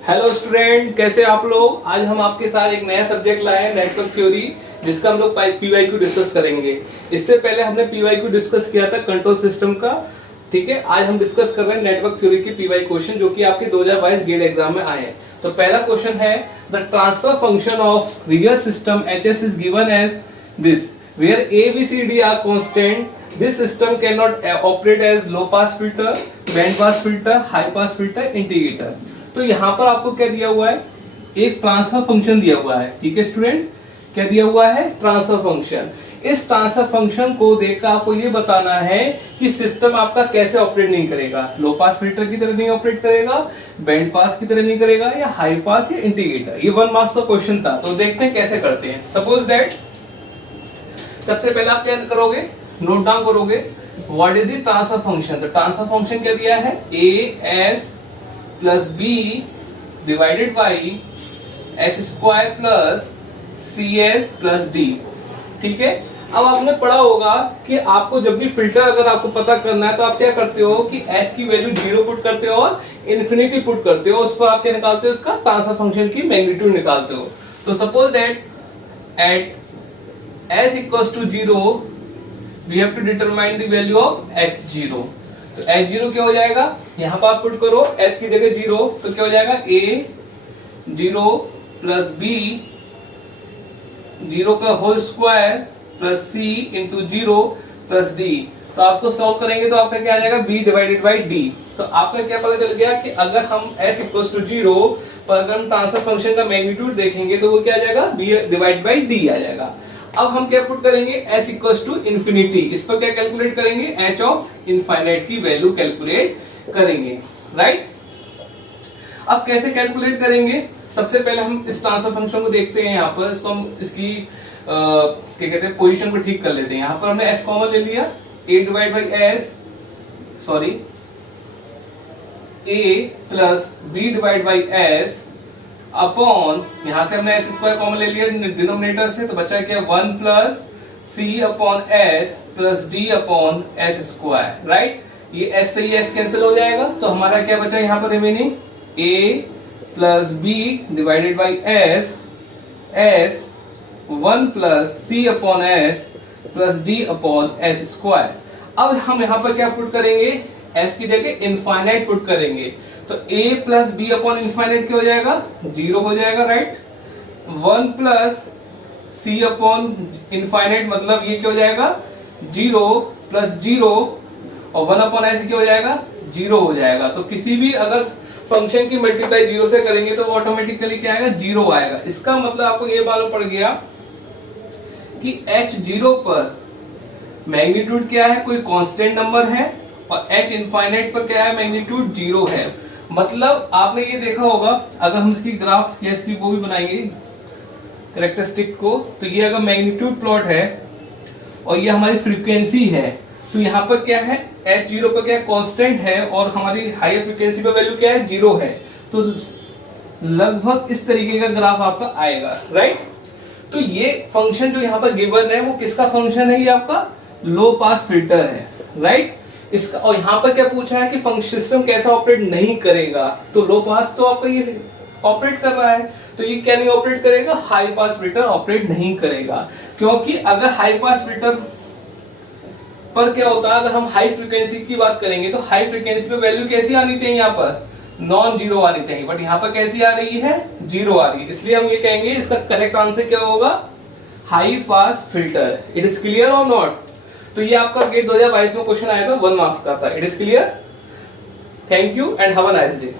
Hello student, कैसे आप लोग। आज हम आपके साथ एक नया सब्जेक्ट लाए हैं, नेटवर्क थ्योरी, जिसका हम लोग पीवाईक्यू डिस्कस करेंगे। इससे पहले हमने पीवाईक्यू डिस्कस किया था कंट्रोल सिस्टम का। ठीक है, आज हम डिस्कस कर रहे हैं नेटवर्क थ्योरी के पीवाई क्वेश्चन, जो कि आपके 2022 गेट एग्जाम में आए हैं। तो पहला क्वेश्चन है, the transfer function of real system HS is given as this, where A, B, C, D are constant. This system cannot operate as low pass filter, band pass filter, high pass filter, integrator. तो यहाँ पर आपको क्या दिया हुआ है, एक transfer function दिया हुआ है। ठीक है स्टूडेंट, क्या दिया हुआ है, ट्रांसफर फंक्शन। इस ट्रांसफर फंक्शन को देखकर आपको ये बताना है कि सिस्टम आपका कैसे ऑपरेट नहीं करेगा, लो पास फिल्टर की तरह नहीं ऑपरेट करेगा, बैंड पास की तरह नहीं करेगा, या हाई पास या इंटीग्रेटर। ये 1 मार्क्स का क्वेश्चन था। तो देखते हैं कैसे करते हैं। सपोज दैट सबसे पहले आप क्या करोगे, नोट डाउन करोगे, what is the transfer function. तो ट्रांसफर फंक्शन क्या दिया है, AS plus B divided by S square plus CS plus D। ठीक है, अब आपने पढ़ा होगा कि आपको जब भी फिल्टर अगर आपको पता करना है तो आप क्या करते हो कि S की वैल्यू 0 पुट करते हो और इन्फिनिटी पुट करते हो, उस पर आप क्या निकालते हो, इसका ट्रांसफर फंक्शन की मैग्नीट्यूड निकालते हो। तो suppose that at S equals to 0, we have to determine the value of H0। तो H0 क्या हो जाएगा, यहां पर आप पुट करो S की जगह 0, तो क्या हो जाएगा, A 0 प्लस B 0 का whole square plus C into 0 plus D। तो आप इसको सॉल्व करेंगे तो आपका क्या आ जाएगा, B डिवाइडेड बाई D। तो आपका क्या पता चल गया कि अगर हम S इक्वल्स टू 0 पर अगर हम ट्रांसफर फंक्शन का मैग्नीट्यूड देखेंगे तो वो क्या आ जाएगा, B डिवाइड बाई D आ जाएगा। अब हम क्या पुट करेंगे, S इक्वल्स टू इन्फिनिटी, इस पर क्या कैलकुलेट करेंगे, H ऑफ इनफाइनाइट की वैल्यू कैलकुलेट करेंगे। राइट, अब कैसे कैलकुलेट करेंगे, सबसे पहले हम इस ट्रांसफर फंक्शन को देखते हैं। यहाँ पर इसको हम इसकी क्या कहते हैं, पोजीशन को ठीक कर लेते हैं। यहाँ पर हमने S कॉमन ले लिया, A divide by S, sorry A plus B divide by S upon, यहां से हमने S स्क्वायर कॉमन ले लिया डिनोमिनेटर से, तो बचा क्या, 1 plus C upon S plus D upon S square. Right, ये S से ये S कैंसिल हो जाएगा, तो हमारा क्या बचा यहाँ पर remaining, A plus B divided by S 1 plus C upon S plus D upon S square. अब हम यहाँ पर क्या पुट करेंगे, S की जगह इनफाइनाइट पुट करेंगे, तो A plus B upon infinite क्या हो जाएगा, 0 हो जाएगा। Right, 1 plus C upon infinite मतलब ये क्या हो जाएगा, 0 प्लस 0, और 1 अपॉन S क्या हो जाएगा, 0 हो जाएगा। तो किसी भी अगर फंक्शन की मल्टीप्लाई 0 से करेंगे तो वो ऑटोमेटिकली क्या आएगा, 0 आएगा। इसका मतलब आपको ये मालूम पड़ गया कि H0 पर मैग्नीट्यूड क्या है, कोई कांस्टेंट नंबर है, और H इनफाइनाइट पर क्या है, मैग्नीट्यूड 0 है। मतलब आपने ये देखा होगा, अगर हम इसकी ग्राफ या इसकी वो भी बनाएंगे कैरेक्टरिस्टिक को, तो ये अगर मैग्नीट्यूड प्लॉट है और ये हमारी फ्रीक्वेंसी है, तो यहाँ पर क्या है, H0 पर क्या कांस्टेंट है और हमारी हायर फ्रीक्वेंसी पर वैल्यू क्या है, 0 है। तो लगभग इस तरीके का ग्राफ आपका आएगा। राइट, तो ये फंक्शन जो यहाँ पर गिवन है वो किसका फंक्शन है, ये आपका लो पास फिल्टर है। राइट, इसका, और यहाँ पर क्या पूछा है कि फंक्शन सिस्टम कैसा ऑपरेट नहीं करेगा, तो लो पास तो आपका ये ऑपरेट कर रहा है, तो ये क्या नहीं ऑपरेट करेगा, हाई पास फिल्टर ऑपरेट नहीं करेगा। क्योंकि अगर हाई पास फिल्टर पर क्या होता है, अगर हम हाई फ्रीक्वेंसी की बात करेंगे तो हाई फ्रीक्वेंसी पे वैल्यू कैसी आनी चाहिए, यहाँ पर नॉन जीरो आनी चाहिए, बट यहाँ पर कैसी आ रही है, 0 आ रही है। इसलिए हम ये कहेंगे इसका करेक्ट आंसर क्या होगा, high pass filter. It is clear और नॉट। तो ये आपका गेट 2022 में क्वेश्चन आया था, 1 मार्क्स का था। It is clear. Thank you and have a nice day.